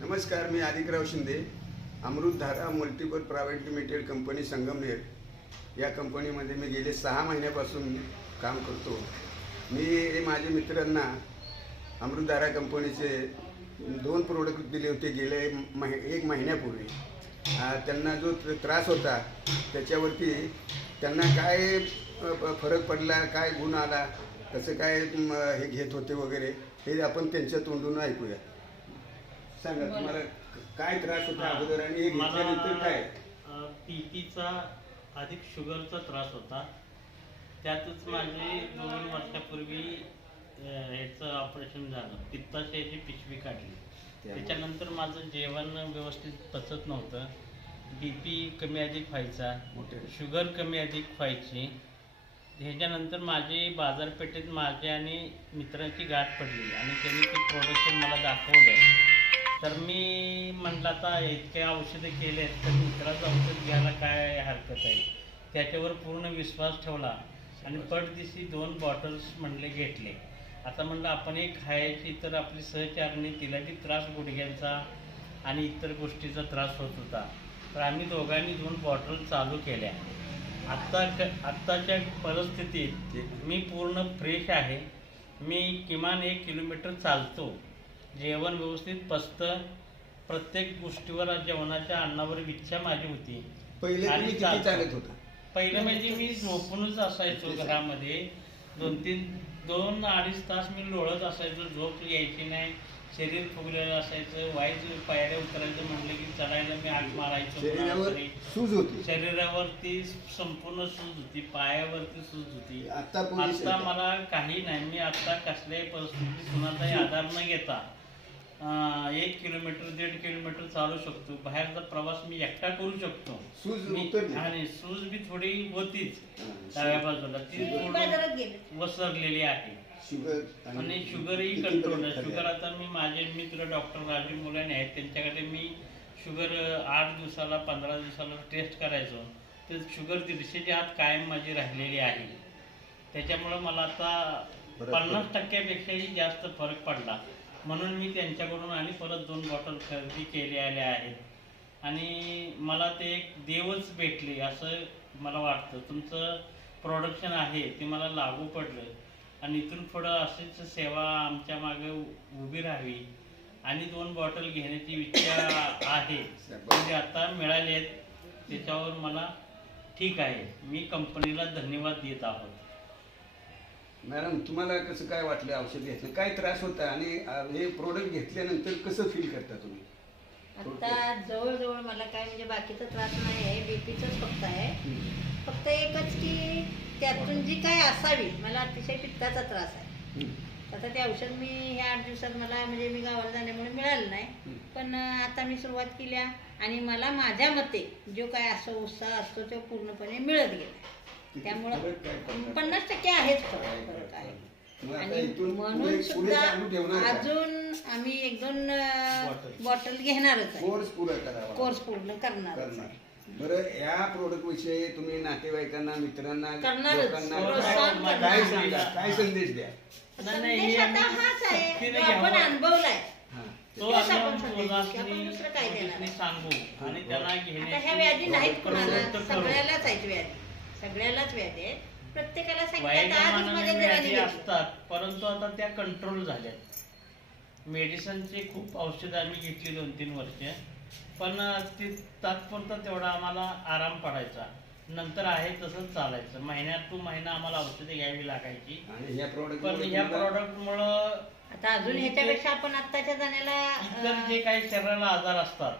नमस्कार, मी Adikrao Shinde. Amritdhara multiple private limited company Sangamner या कंपनीमध्ये मी गेले 6 महिन्यापासून काम करतो. मी माझ्या मित्रांना अमृतधारा कंपनीचे 2 प्रोडक्ट दिले होते गेले 1 महिन्यापूर्वी. त्यांना जो त्रास होता त्याच्यावरती त्यांना काय फरक पडला, काय गुण आला, कसं काय हे घेत होते वगैरे हे आपण त्यांच्या तोंडून ऐकूया. सांगा, तुम्हाला काय त्रास होता अगोदर आणि हे घेतल्यानंतर काय? बीपीचा अधिक शुगरचा त्रास होता. त्यातच माझे 2 वर्षापूर्वी ह्याचं ऑपरेशन झालं. पित्ताशयाची पिशवी काढली. त्याच्यानंतर माझं जेवण व्यवस्थित पचत नव्हतं. बीपी कमी अधिक व्हायचा, शुगर कमी अधिक व्हायची. ह्याच्यानंतर माझी बाजारपेठेत माझ्या आणि मित्राची गाठ पडली आणि त्यांनी ते प्रोडक्शन मला दाखवलं. तर मी म्हटलं आता इतके औषधं केले आहेत तर मित्राचं औषध घ्यायला काय हरकत आहे. त्याच्यावर पूर्ण विश्वास ठेवला आणि पटदिशी 2 बॉटल्स म्हणले घेतले. आता म्हटलं आपण एक खायची तर आपली सहचारणी तिला बी त्रास गुडघ्यांचा आणि इतर गोष्टीचा त्रास होत होता. तर आम्ही दोघांनी 2 बॉटल चालू केल्या. आत्ताच्या परिस्थितीत मी पूर्ण फ्रेश आहे. मी किमान 1 किलोमीटर चालतो. जेवण व्यवस्थित पचतं. प्रत्येक गोष्टीवर जेवणाच्या अन्नावर इच्छा माझी होती. पहिले किती चालत होता? पहिलं म्हणजे मी झोपूनच असायचो घरामध्ये. 2-2.5 तास मी लोळत असायचो. झोप यायची नाही. शरीर फुगलेलं असायचं. व्हायचं, पायऱ्या उतरायचं म्हटलं की चढायला मी हात मारायचो. सूज होती, शरीरावरती संपूर्ण सूज होती, पायावरती सूज होती. आता मला काही नाही. मी आता कसल्याही परिस्थितीत कुणाचाही आधार न घेता 1 किलोमीटर 1.5 किलोमीटर चालू शकतो. बाहेरचा प्रवास मी एकटा करू शकतो. आणि सूज बी थोडी होतीच डाव्या बाजूला, ती थोडी वसरलेली आहे. आणि शुगरही कंट्रोल आहे. शुगर आता मी माझे मित्र डॉक्टर राजीव मुलाने आहेत, त्यांच्याकडे मी शुगर 8 दिवसाला 15 दिवसाला टेस्ट करायचो. तर शुगर 150च्या आत कायम माझी राहिलेली आहे. त्याच्यामुळं मला आता 50%पेक्षाही जास्त फरक पडला. म्हणून मी त्यांच्याकडून आणि परत 2 बॉटल खरेदी केलेल्या आहेत. आणि मला ते एक देवच भेटले असं मला वाटतं. तुमचं प्रोडक्शन आहे ते मला लागू पडलं आणि इथून पुढं अशीच सेवा आमच्या मागे उभी राहावी आणि 2 बॉटल घेण्याची इच्छा आहे. म्हणजे आता मिळाले आहेत त्याच्यावर मला ठीक आहे. मी कंपनीला धन्यवाद देत आहोत. मॅडम, तुम्हाला कसं काय वाटलं औषध घेतलं? काय त्रास होता आणि हे प्रोडक्ट घेतल्यानंतर कसं फील करता तुम्ही? आता जवळजवळ मला काय म्हणजे बाकीचा त्रास नाही आहे, बीपीचाच फक्त आहे. फक्त एकच की त्यातून जी काय असावी, मला अतिशय पित्ताचा त्रास आहे. आता ते औषध मी ह्या 8 दिवसात मला म्हणजे मी गावाला जाण्यामुळे मिळालं नाही. पण आता मी सुरुवात केल्या आणि मला माझ्या मते जो काय असं उत्साह असतो तो पूर्णपणे मिळत गेला. त्यामुळं 50% आहेच फरक आहे. आणि म्हणून सुद्धा अजून आम्ही 1-2 बॉटल घेणारच आहे. कोर्स पूर्ण करणारच आहे. बरं, या प्रोडक्ट विषयी तुम्ही नातेवाईकांना, मित्रांना, लोकांना काय सांगा, काय संदेश द्या? संदेश आता हाच आहे जो आपण अनुभवलाय. तो आपण दुसरं काय देणार सांगू आणि त्यांना आता ह्या व्याधी नाहीत कुणाला, सगळ्यालाच आहेत व्याधी. सगळ्यालाच व्याधी आहेत. प्रत्येकाला व्याधी असतात, परंतु आता त्या कंट्रोल झाल्यात. मेडिसिनचे खूप औषधं आम्ही घेतली 2-3 वर्ष, पण ते तात्पुरता तेवढा आम्हाला आराम पडायचा. नंतर आहे तसंच चालायचं. महिन्यात टू महिना आम्हाला औषधे घ्यावी लागायची. पण ह्या प्रॉडक्टमुळं आता अजून ह्याच्यापेक्षा आपण आत्ताच्या जाण्याला इतर जे काही शरीराला आजार असतात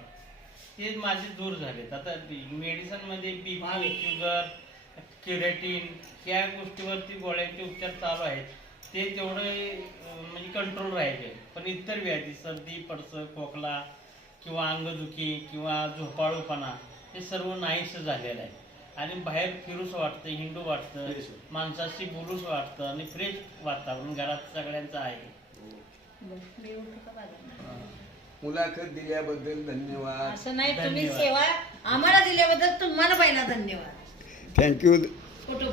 ते माझे दूर झालेत. आता मेडिसिनमध्ये बीपी, शुगर, क्युरेटिन या गोष्टीवरती गोळ्यांचे उपचार चालू आहेत. ते तेवढे म्हणजे कंट्रोल राहायचे. पण इतर व्याधी, सर्दी, पडसं, खोकला किंवा अंगदुखी किंवा झोपाळूपणा हे सर्व नाहीसं झालेलं आहे. आणि बाहेर फिरूस वाटतं, हिंडू वाटतं, माणसाशी बोलूस वाटतं आणि फ्रेश वातावरण घरात सगळ्यांचं आहे. मुलाखत दिल्याबद्दल धन्यवाद. असं नाही, तुम्ही सेवा आम्हाला दिल्याबद्दल तुम्हाला पहिला धन्यवाद. थँक्यू. फोटो